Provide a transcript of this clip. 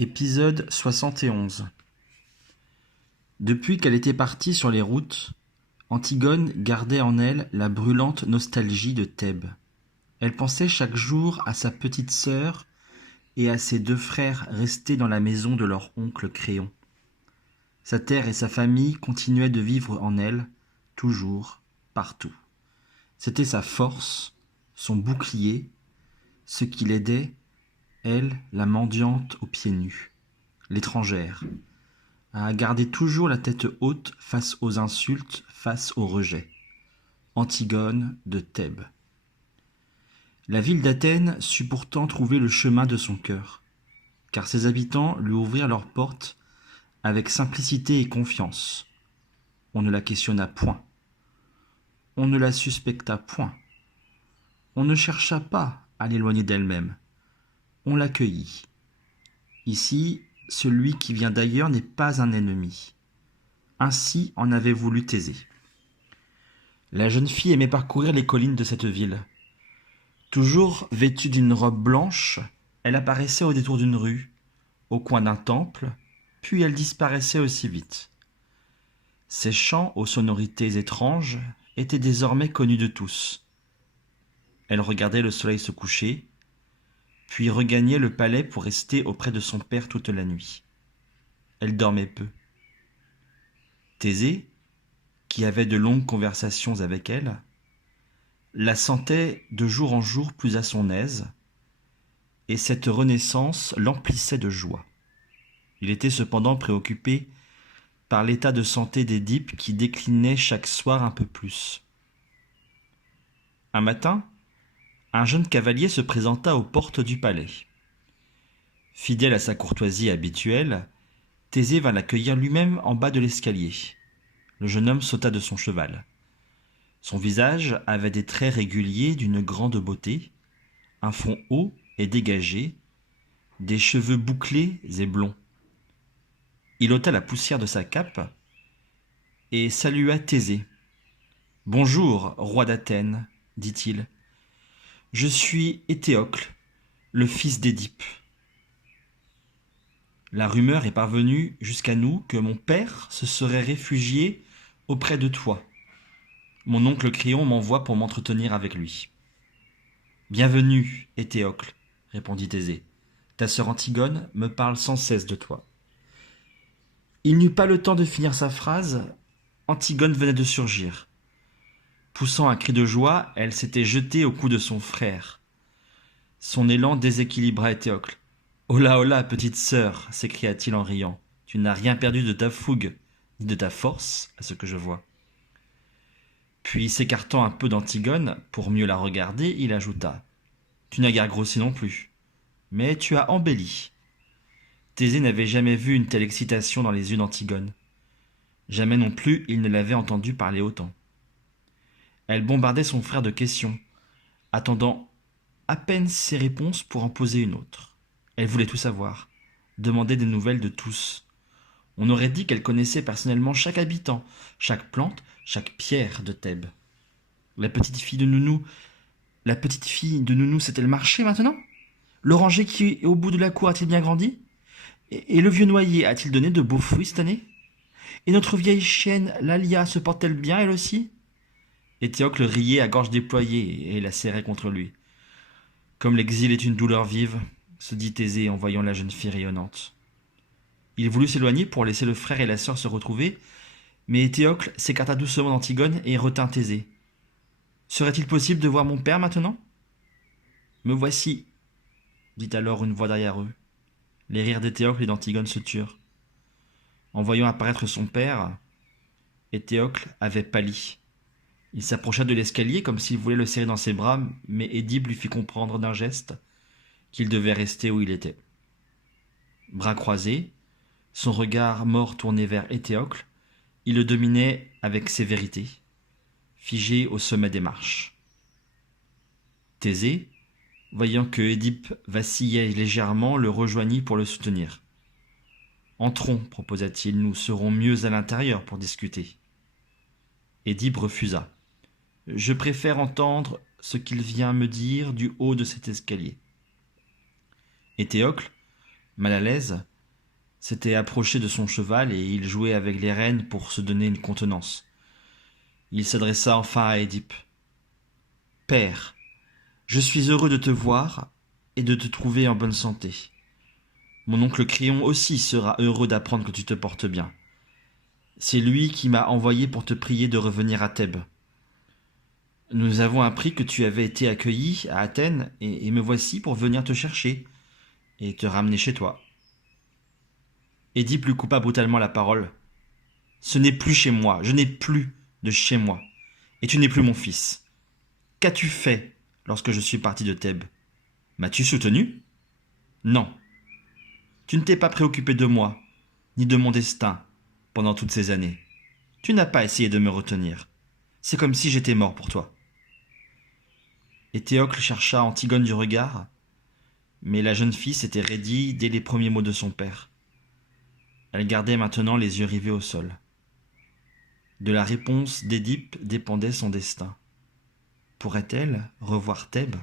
Épisode 71. Depuis qu'elle était partie sur les routes, Antigone gardait en elle la brûlante nostalgie de Thèbes. Elle pensait chaque jour à sa petite sœur et à ses deux frères restés dans la maison de leur oncle Créon. Sa terre et sa famille continuaient de vivre en elle, toujours, partout. C'était sa force, son bouclier, ce qui l'aidait, elle, la mendiante aux pieds nus, l'étrangère, à garder toujours la tête haute face aux insultes, face aux rejets. Antigone de Thèbes. La ville d'Athènes sut pourtant trouver le chemin de son cœur, car ses habitants lui ouvrirent leurs portes avec simplicité et confiance. On ne la questionna point. On ne la suspecta point. On ne chercha pas à l'éloigner d'elle-même. On l'accueillit. Ici, celui qui vient d'ailleurs n'est pas un ennemi. Ainsi en avait voulu Thésée. La jeune fille aimait parcourir les collines de cette ville. Toujours vêtue d'une robe blanche, elle apparaissait au détour d'une rue, au coin d'un temple, puis elle disparaissait aussi vite. Ses chants aux sonorités étranges étaient désormais connus de tous. Elle regardait le soleil se coucher, puis regagnait le palais pour rester auprès de son père toute la nuit. Elle dormait peu. Thésée, qui avait de longues conversations avec elle, la sentait de jour en jour plus à son aise, et cette renaissance l'emplissait de joie. Il était cependant préoccupé par l'état de santé d'Édipe qui déclinait chaque soir un peu plus. Un matin, un jeune cavalier se présenta aux portes du palais. Fidèle à sa courtoisie habituelle, Thésée vint l'accueillir lui-même en bas de l'escalier. Le jeune homme sauta de son cheval. Son visage avait des traits réguliers d'une grande beauté, un front haut et dégagé, des cheveux bouclés et blonds. Il ôta la poussière de sa cape et salua Thésée. « Bonjour, roi d'Athènes, dit-il. Je suis Éthéocle, le fils d'Édipe. La rumeur est parvenue jusqu'à nous que mon père se serait réfugié auprès de toi. Mon oncle Créon m'envoie pour m'entretenir avec lui. »« Bienvenue, Éthéocle, répondit Thésée. Ta sœur Antigone me parle sans cesse de toi. » Il n'eut pas le temps de finir sa phrase, Antigone venait de surgir. Poussant un cri de joie, elle s'était jetée au cou de son frère. Son élan déséquilibra Éthéocle. « Hola, hola, petite sœur !» s'écria-t-il en riant. « Tu n'as rien perdu de ta fougue, ni de ta force, à ce que je vois. » Puis, s'écartant un peu d'Antigone, pour mieux la regarder, il ajouta. « Tu n'as guère grossi non plus, mais tu as embelli. » Thésée n'avait jamais vu une telle excitation dans les yeux d'Antigone. Jamais non plus il ne l'avait entendue parler autant. Elle bombardait son frère de questions, attendant à peine ses réponses pour en poser une autre. Elle voulait tout savoir, demandait des nouvelles de tous. On aurait dit qu'elle connaissait personnellement chaque habitant, chaque plante, chaque pierre de Thèbes. La petite fille de Nounou sait-elle marcher maintenant? L'oranger qui est au bout de la cour a-t-il bien grandi? Et le vieux noyer a-t-il donné de beaux fruits cette année? Et notre vieille chienne, Lalia, se porte-t-elle bien, elle aussi? Éthéocle riait à gorge déployée et la serrait contre lui. Comme l'exil est une douleur vive, se dit Thésée en voyant la jeune fille rayonnante. Il voulut s'éloigner pour laisser le frère et la sœur se retrouver, mais Éthéocle s'écarta doucement d'Antigone et retint Thésée. Serait-il possible de voir mon père maintenant? Me voici, dit alors une voix derrière eux. Les rires d'Éthéocle et d'Antigone se turent. En voyant apparaître son père, Éthéocle avait pâli. Il s'approcha de l'escalier comme s'il voulait le serrer dans ses bras, mais Édipe lui fit comprendre d'un geste qu'il devait rester où il était. Bras croisés, son regard mort tourné vers Éthéocle, il le dominait avec sévérité, figé au sommet des marches. Thésée, voyant que Édipe vacillait légèrement, le rejoignit pour le soutenir. « Entrons, proposa-t-il, nous serons mieux à l'intérieur pour discuter. » Édipe refusa. « Je préfère entendre ce qu'il vient me dire du haut de cet escalier. » Éthéocle, mal à l'aise, s'était approché de son cheval et il jouait avec les rênes pour se donner une contenance. Il s'adressa enfin à Édipe. « Père, je suis heureux de te voir et de te trouver en bonne santé. Mon oncle Créon aussi sera heureux d'apprendre que tu te portes bien. C'est lui qui m'a envoyé pour te prier de revenir à Thèbes. Nous avons appris que tu avais été accueilli à Athènes et me voici pour venir te chercher et te ramener chez toi. » Édipe lui coupa brutalement la parole. « Ce n'est plus chez moi, je n'ai plus de chez moi, et tu n'es plus mon fils. Qu'as-tu fait lorsque je suis parti de Thèbes? M'as-tu soutenu? Non. Tu ne t'es pas préoccupé de moi, ni de mon destin, pendant toutes ces années. Tu n'as pas essayé de me retenir. C'est comme si j'étais mort pour toi. » Et Théocle chercha Antigone du regard, mais la jeune fille s'était raidie dès les premiers mots de son père. Elle gardait maintenant les yeux rivés au sol. De la réponse d'Édipe dépendait son destin. Pourrait-elle revoir Thèbes ?